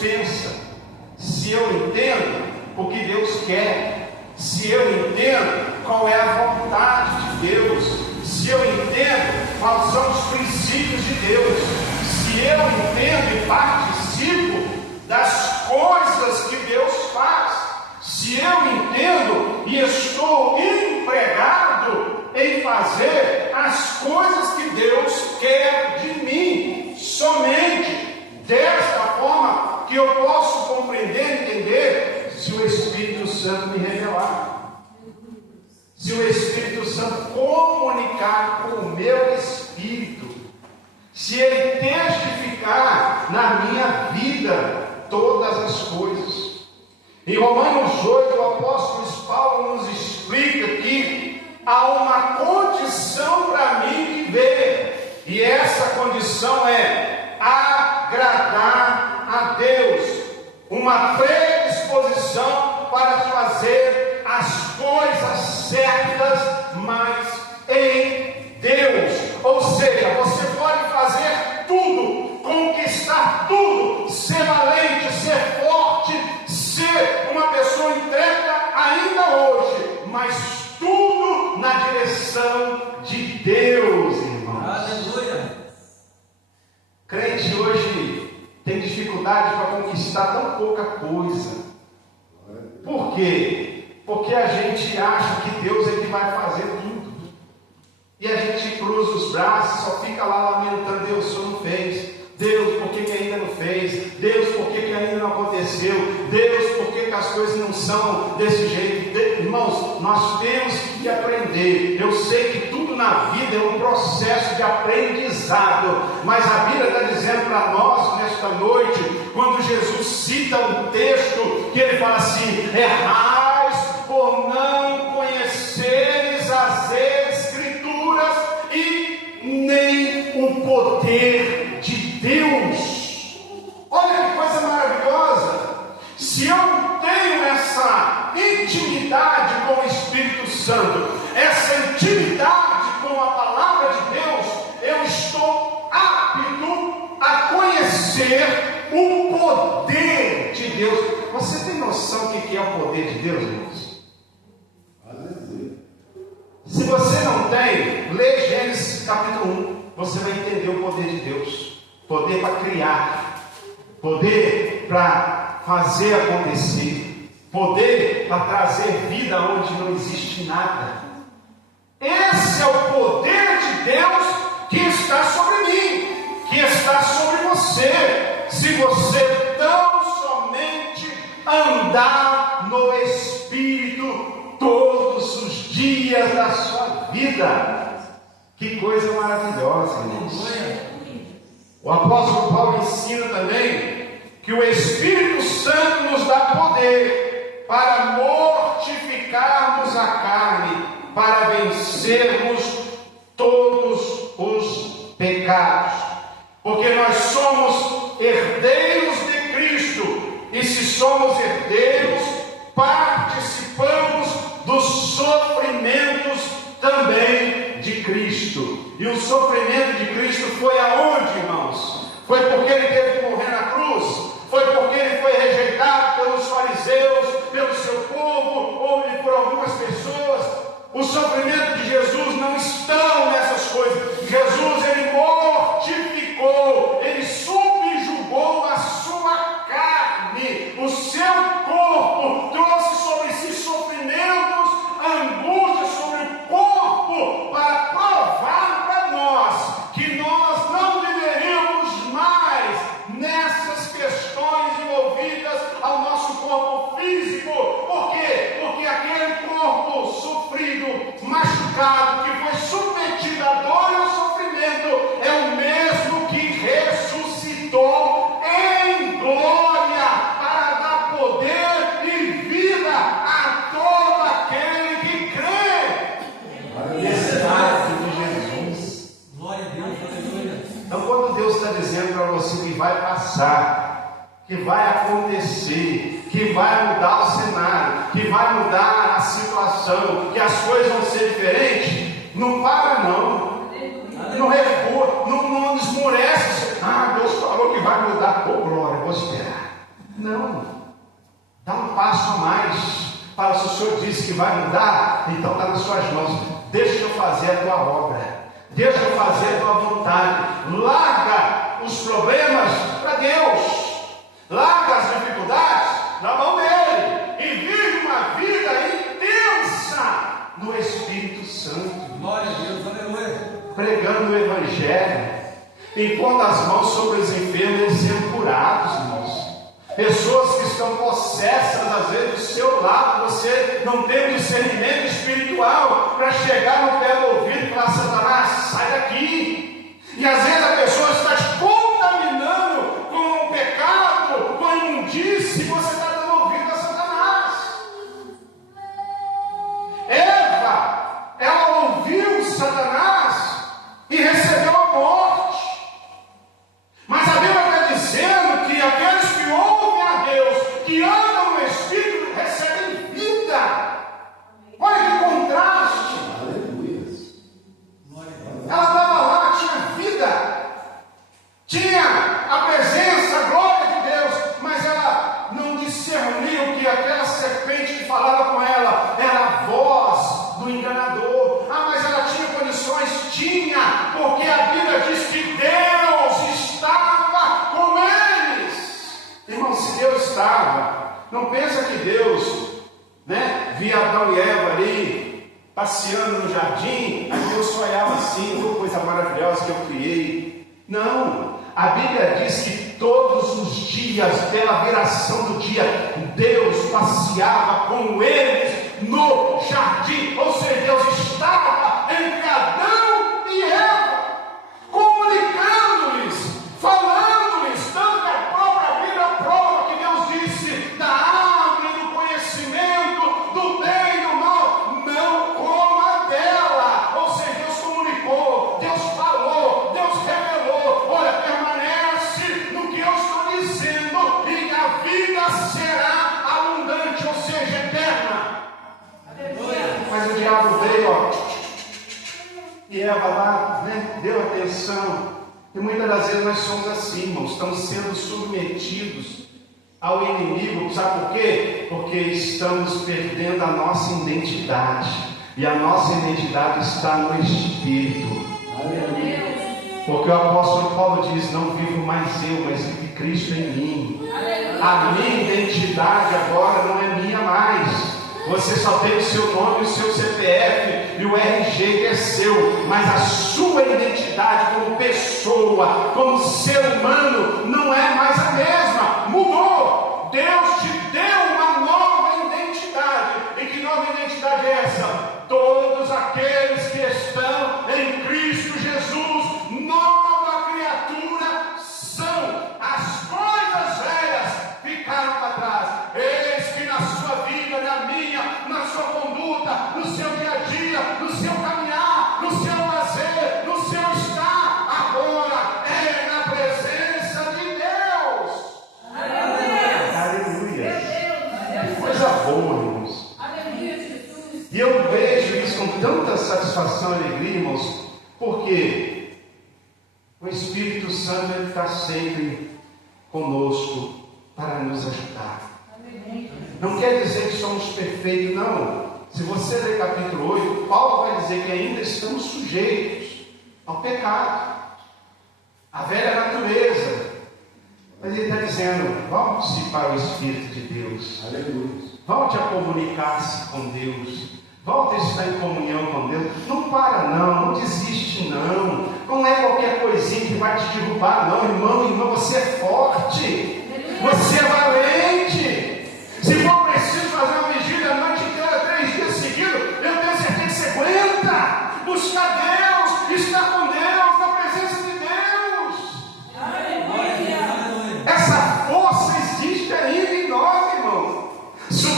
pensa, se eu entendo o que Deus quer, se eu entendo qual é a vontade de Deus, se eu entendo quais são os princípios de Deus, se eu entendo e participo das coisas que Deus faz, se eu entendo e estou empregado em fazer as coisas que Deus quer de mim, somente desta forma que eu posso compreender e entender, se o Espírito Santo me revelar, se o Espírito Santo comunicar com o meu espírito, se ele testificar na minha vida todas as coisas. Em Romanos 8, o apóstolo Paulo nos explica que há uma condição para mim viver, e essa condição é agradar a Deus, uma predisposição para fazer as coisas certas, mas em Deus. Ou seja, você pode fazer tudo, conquistar tudo, ser valente, ser forte, ser uma pessoa intrépida ainda hoje, mas tudo na direção de Deus, irmãos. Aleluia! Crente hoje tem dificuldade para conquistar tão pouca coisa. Por quê? Porque a gente acha que Deus é que vai fazer tudo. E a gente cruza os braços, só fica lá lamentando: Deus, o Senhor não fez. Deus, por que ainda não fez? Deus, por que ainda não aconteceu? Deus, por que as coisas não são desse jeito? Irmãos, nós temos que aprender. Eu sei que tudo na vida é um processo de aprendizado, mas a Bíblia está dizendo para nós nesta noite, quando Jesus cita um texto, que ele fala assim: errais por não conheceres as Escrituras e nem o poder de Deus. Olha que coisa maravilhosa. Se eu tenho essa intimidade com o Espírito Santo, essa intimidade com a palavra de Deus, eu estou apto a conhecer o poder de Deus. Você tem noção do que é o poder de Deus, irmãos? Se você não tem, lê Gênesis capítulo 1, você vai entender o poder de Deus. Poder para criar, poder para fazer acontecer, poder para trazer vida onde não existe nada. Esse é o poder de Deus que está sobre mim, que está sobre você, se você tão somente andar no Espírito todos os dias da sua vida. Que coisa maravilhosa, irmãos. O apóstolo Paulo ensina também que o Espírito Santo nos dá poder para mortificarmos a carne, para vencermos todos os pecados, porque nós somos herdeiros de Cristo, e se somos herdeiros, participamos dos sofrimentos também de Cristo. E o sofrimento de Cristo foi aonde, irmãos? Foi porque ele teve que morrer na cruz? Foi porque ele foi rejeitado pelos fariseus, pelo seu povo, ou por algumas pessoas? O sofrimento de Jesus não estão nessas coisas. Jesus, ele mortificou, ele subjugou a sua carne, o seu corpo, trouxe sobre si sofrimentos, angústia sobre o corpo, para provar para nós que nós não deveríamos mais nessas questões envolvidas ao nosso corpo físico. Por quê? Porque aquele corpo sofrido, machucado, que foi submetido à dor e ao sofrimento, é o mesmo que ressuscitou em glória para dar poder e vida a todo aquele que crê. Necessidade de Jesus. Glória a Deus, aleluia. Então, quando Deus está dizendo para você que vai passar, que vai acontecer, que vai mudar o cenário, que vai mudar a situação, que as coisas vão ser diferentes, não para não. Não recua, não esmurece. Ah, Deus falou que vai mudar. Oh, glória, vou esperar. disse que vai mudar, então está nas suas mãos. Deixa eu fazer a tua obra, deixa eu fazer a tua vontade. Larga os problemas para Deus, larga as dificuldades na mão dele e vive uma vida intensa no Espírito Santo. Glória a Deus, aleluia. Pregando o Evangelho, impondo as mãos sobre os enfermos, eles sendo curados, irmãos. Pessoas que estão possessas, às vezes, do seu lado, você não tem um discernimento espiritual para chegar no pé do ouvido e falar: Satanás, sai daqui. E às vezes a pessoa está te contaminando com o pecado, com a imundície, e você está dando ouvido a Satanás. Eva, ela ouviu Satanás e recebeu a morte. Mas a Bíblia está dizendo que aqueles que ouvem a Deus, que andam no Espírito, recebem vida. Olha que contraste. Ela estava lá, tinha vida, tinha a presença, a glória de Deus, mas ela não discerniu que aquela serpente que falava com ela era a voz do enganador. Ah, mas ela tinha condições? Tinha, porque a Bíblia diz que Deus estava com eles. Irmão, se Deus estava, não pensa que Deus, via Adão e Eva ali passeando no jardim, aí Deus só olhava assim: oh, coisa maravilhosa que eu criei. Não, a Bíblia diz que todos os dias, pela viração do dia, Deus passeava com eles no jardim. Ou seja, Deus estava entre Adão e Eva, comunicando-lhes, falando-lhes, dando que a própria Bíblia prova que Deus disse: da árvore do conhecimento do bem e do mal, não coma dela. Ou seja, Deus comunicou, Deus falou, Deus revelou: olha, permanece no que eu estou dizendo e a vida será abundante, ou seja, eterna. Mas o diabo veio, e Eva lá, deu atenção. E muitas das vezes nós somos assim, irmãos, estamos sendo submetidos ao inimigo. Sabe por quê? Porque estamos perdendo a nossa identidade, e a nossa identidade está no Espírito. Porque o apóstolo Paulo diz: não vivo mais eu, mas vive Cristo em mim. A minha identidade agora não é minha mais. Você só tem o seu nome, o seu CPF e o RG que é seu, mas a sua identidade como pessoa, como ser humano, não é mais a mesma. Mudou. Deus te deu uma nova identidade. E que nova identidade é essa? Todos aqueles que estão em Cristo Jesus, nova criatura são. As coisas velhas ficaram para trás. Eis que na sua vida, na minha, na sua conduta, no seu dia a dia, no seu caminhar, no seu lazer, no seu estar, agora é na presença de Deus. Aleluia. Que coisa boa, irmãos. E eu vejo isso com tanta satisfação e alegria, irmãos, porque o Espírito Santo está sempre conosco para nos ajudar. Não quer dizer que somos perfeitos, não. Se você ler capítulo 8, Paulo vai dizer que ainda estamos sujeitos ao pecado, à velha natureza. Mas ele está dizendo: volte-se para o Espírito de Deus. Aleluia. Volte a comunicar-se com Deus. Volte a estar em comunhão com Deus. Não para não desiste não. Não é qualquer coisinha que vai te derrubar não, irmão, irmã, você é forte. Você é valente.